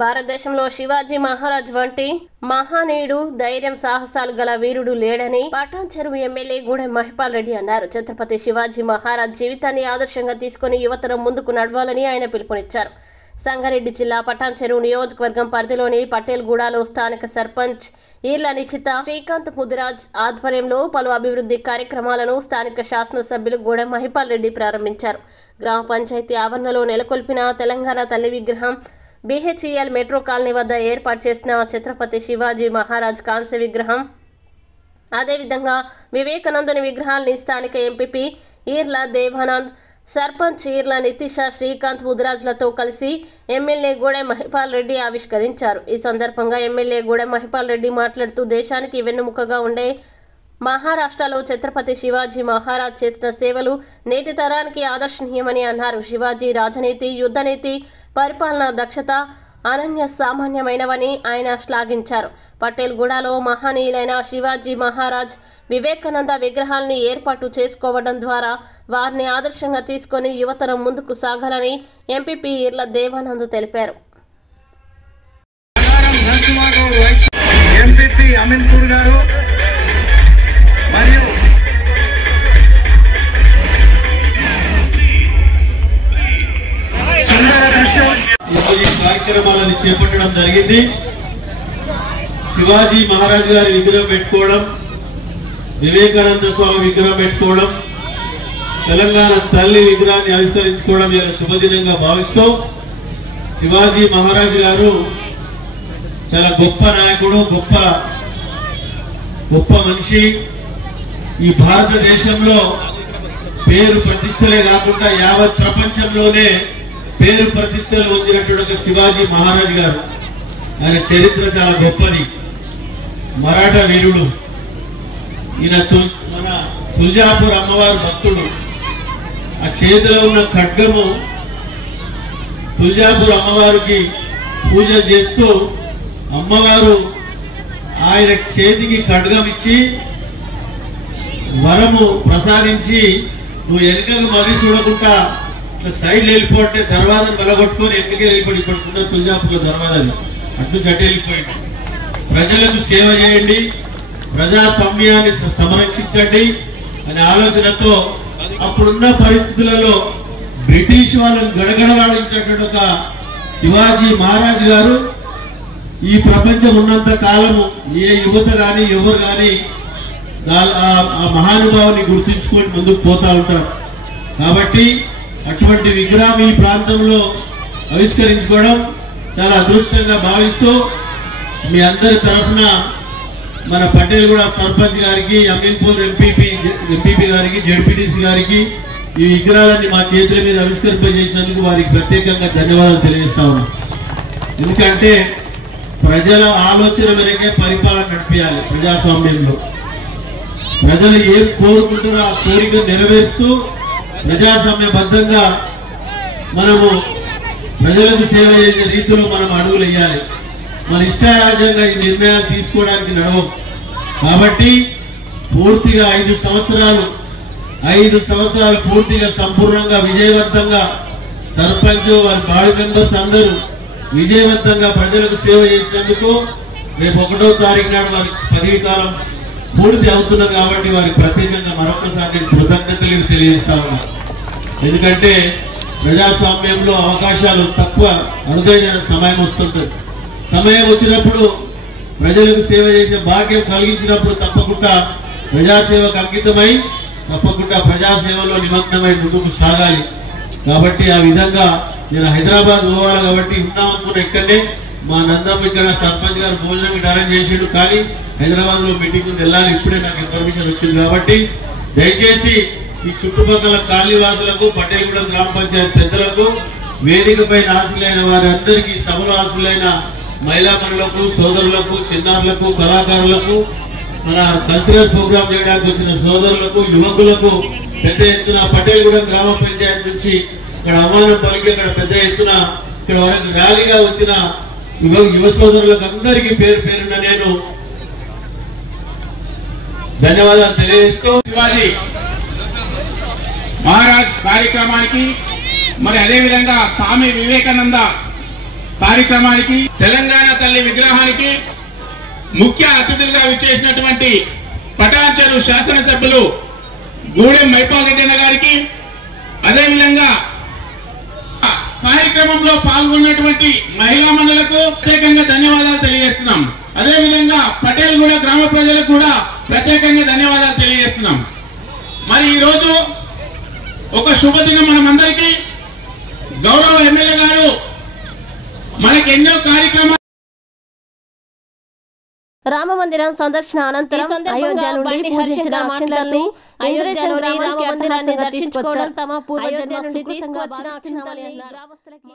భారతదేశంలో శివాజీ మహారాజ్ వంటి మహానీయుడు ధైర్యం సాహసాలు గల వీరుడు లేడని పటాన్ చెరువు ఎమ్మెల్యే గూడెం మహిపాల్ రెడ్డి అన్నారు. ఛత్రపతి శివాజీ మహారాజ్ జీవితాన్ని ఆదర్శంగా తీసుకుని యువతరం ముందుకు నడవాలని ఆయన పిలుపునిచ్చారు. సంగారెడ్డి జిల్లా పటాన్ చెరువు నియోజకవర్గం పరిధిలోని పటేల్గూడలో స్థానిక సర్పంచ్ ఈర్ల నిశిత శ్రీకాంత్ ముదిరాజ్ ఆధ్వర్యంలో పలు అభివృద్ధి కార్యక్రమాలను స్థానిక శాసనసభ్యులు గూడెం మహిపాల్ రెడ్డి ప్రారంభించారు. గ్రామ పంచాయతీ ఆవరణలో నెలకొల్పిన తెలంగాణ తల్లి విగ్రహం, BHEL మెట్రో కాలనీ వద్ద ఏర్పాటు చేసిన ఛత్రపతి శివాజీ మహారాజ్ కాంస్య విగ్రహం, అదేవిధంగా వివేకానందుని విగ్రహాల్ని స్థానిక ఎంపీపీ ఈర్ల దేవానంద్, సర్పంచ్ ఈర్ల నితీష, శ్రీకాంత్ ముదిరాజ్లతో కలిసి ఎమ్మెల్యే గూడెం మహిపాల్ రెడ్డి ఆవిష్కరించారు. ఈ సందర్భంగా ఎమ్మెల్యే గూడెం మహిపాల్ రెడ్డి మాట్లాడుతూ దేశానికి వెన్నుముకగా ఉండే మహారాష్ట్రలో ఛత్రపతి శివాజీ మహారాజ్ చేసిన సేవలు నేటి తరానికి ఆదర్శనీయమని అన్నారు. శివాజీ రాజనీతి, యుద్ధనీతి, పరిపాలనా దక్షత అనన్య సామాన్యమైనవని ఆయన శ్లాఘించారు. పటేల్గూడలో మహనీయులైన శివాజీ మహారాజ్, వివేకానంద విగ్రహాల్ని ఏర్పాటు చేసుకోవడం ద్వారా వారిని ఆదర్శంగా తీసుకొని యువతరం ముందుకు సాగాలని ఎంపీపీ ఈర్ల దేవానంద్ తెలిపారు. కార్యక్రమాలను చేపట్టడం జరిగింది. శివాజీ మహారాజ్ గారి విగ్రహం పెట్టుకోవడం, వివేకానంద స్వామి విగ్రహం పెట్టుకోవడం, తెలంగాణ తల్లి విగ్రహాన్ని ఆవిష్కరించుకోవడం ఇలా శుభదినంగా భావిస్తూ, శివాజీ మహారాజ్ గారు చాలా గొప్ప నాయకుడు, గొప్ప మనిషి. ఈ భారతదేశంలో పేరు ప్రతిష్టలే కాకుండా యావత్ ప్రపంచంలోనే పేరు ప్రతిష్టలు పొందినటువంటి శివాజీ మహారాజ్ గారు, ఆయన చరిత్ర చాలా గొప్పది. మరాఠా వీరుడు. ఈయన మన తుల్జాపూర్ అమ్మవారు భక్తుడు. ఆ చేతిలో ఉన్న ఖడ్గము తుల్జాపూర్ అమ్మవారికి పూజలు చేస్తూ అమ్మవారు ఆయన చేతికి ఖడ్గం ఇచ్చి వరము ప్రసాదించి, నువ్వు వెనుకకు మళ్ళీ చూడకుండా సైడ్ వెళ్ళిపోతే దర్వాజను వెలగొట్టుకొని ఎందుకే వెళ్ళిపోయి పడుతున్న తుల్జాపూర్లో దర్వాజాలు అటు చట్టి వెళ్ళిపోయింది. ప్రజలకు సేవ చేయండి, ప్రజాస్వామ్యాన్ని సంరక్షించండి అనే ఆలోచనతో అప్పుడున్న పరిస్థితులలో బ్రిటిష్ వాళ్ళని గడగడలాడించినటువంటి ఒక శివాజీ మహారాజ్ గారు ఈ ప్రపంచం ఉన్నంత కాలము ఏ యువత కానీ ఎవరు కానీ ఆ మహానుభావుని గుర్తించుకొని ముందుకు పోతా ఉంటారు. కాబట్టి అటువంటి విగ్రహం ఈ ప్రాంతంలో ఆవిష్కరించుకోవడం చాలా అదృష్టంగా భావిస్తూ, మీ అందరి తరఫున మన పటేల్గూడ సర్పంచ్ గారికి, అమీన్పూర్ ఎంపీపీ గారికి, జెడ్పీటీసీ గారికి ఈ విగ్రహాలన్నీ మా చేతుల మీద ఆవిష్కరింపజేసినందుకు వారికి ప్రత్యేకంగా ధన్యవాదాలు తెలియజేస్తా ఉన్నాం. ఎందుకంటే ప్రజల ఆలోచన మేరకే పరిపాలన నడిపించాలి. ప్రజాస్వామ్యంలో ప్రజలు ఏం కోరుకుంటారో ఆ కోరిక నెరవేరుస్తూ ప్రజాస్వామ్యబద్ధంగా మనము ప్రజలకు సేవ చేసే రీతిలో మనం అడుగులు వేయాలి. మన ఇష్టారాజ్యంగా ఈ నిర్ణయాలు తీసుకోవడానికి నడవం. కాబట్టి పూర్తిగా 5 సంవత్సరాలు పూర్తిగా సంపూర్ణంగా విజయవంతంగా సర్పంచ్, వారి బాడీ మెంబర్స్ అందరూ విజయవంతంగా ప్రజలకు సేవ చేసినందుకు రేపు 1వ తారీఖు నాడు వారి పదవీ కాలం పూర్తి అవుతున్నది. కాబట్టి వారికి ప్రత్యేకంగా మరొకసారి కృతజ్ఞతలు తెలియజేస్తా ఉన్నాను. ఎందుకంటే ప్రజాస్వామ్యంలో అవకాశాలు తక్కువ, అరుదైన సమయం వస్తుంటుంది. సమయం వచ్చినప్పుడు ప్రజలకు సేవ చేసే భాగ్యం కలిగించినప్పుడు తప్పకుండా ప్రజాసేవకు అంకితమై తప్పకుండా ప్రజాసేవలో నిమగ్నమై ముందుకు సాగాలి. కాబట్టి ఆ విధంగా నేను హైదరాబాద్ పోవాలి కాబట్టి ఉన్నామనుకున్న ఇక్కడనే మా నందమ్మ ఇక్కడ సర్పంచ్ గారు భోజనం అరేంజ్ చేసిండు. కానీ హైదరాబాద్ లో మీటింగ్ వెళ్ళాలి. ఇప్పుడే నాకు ఇన్ఫర్మేషన్ వచ్చింది. కాబట్టి దయచేసి ఈ చుట్టుపక్కల కాలనీవాసులకు, పటేల్గూడ గ్రామ పంచాయతీ పెద్దలకు, వేదిక పైన ఆశలైన వారి అందరికీ, సభలో ఆశలైన మహిళామణులకు, సోదరులకు, చిన్నారులకు, కళాకారులకు, మన కల్చరల్ ప్రోగ్రామ్ చేయడానికి వచ్చిన సోదరులకు, యువకులకు పెద్ద ఎత్తున పటేల్గూడ గ్రామ పంచాయతీ నుంచి ఇక్కడ ఆహ్వానం పలికి అక్కడ పెద్ద ఎత్తున ఇక్కడ వరకు ర్యాలీగా వచ్చిన యువ సోదరులకు అందరికీ పేరు పేరున నేను ధన్యవాదాలు తెలియజేస్తూ, శివాజీ మహారాజ్ కార్యక్రమానికి మరి అదే విధంగా స్వామి వివేకానంద కార్యక్రమానికి తెలంగాణ తల్లి విగ్రహానికి ముఖ్య అతిథులుగా విచ్చేసినటువంటి పటాన్చెరు శాసనసభ్యులు గూడెం మైపాల్ రెడ్డి అన్న గారికి, అదేవిధంగా కార్యక్రమంలో పాల్గొన్నటువంటి మహిళా మండలకు ప్రత్యేకంగా ధన్యవాదాలు తెలియజేస్తున్నాం. అదేవిధంగా పటేల్ కూడా గ్రామ ప్రజలకు కూడా ప్రత్యేకంగా ధన్యవాదాలు తెలియజేస్తున్నాం. మరి ఈ రోజు ఒక శుభదినం మనమందరికీ. గౌరవ ఎమ్మెల్యే గారు మనకి ఎన్నో కార్యక్రమాలు రామమందిరం సందర్శన అనంతరం అయోధ్య నుండి పూజించిన అక్షంతలను ఇంద్రేశ్వరం గ్రామానికి అట్టహాసంగా తీసుకొచ్చారు. తమ పూర్వజన్మ సుకృతంగా భావిస్తున్నామని గ్రామస్తులకి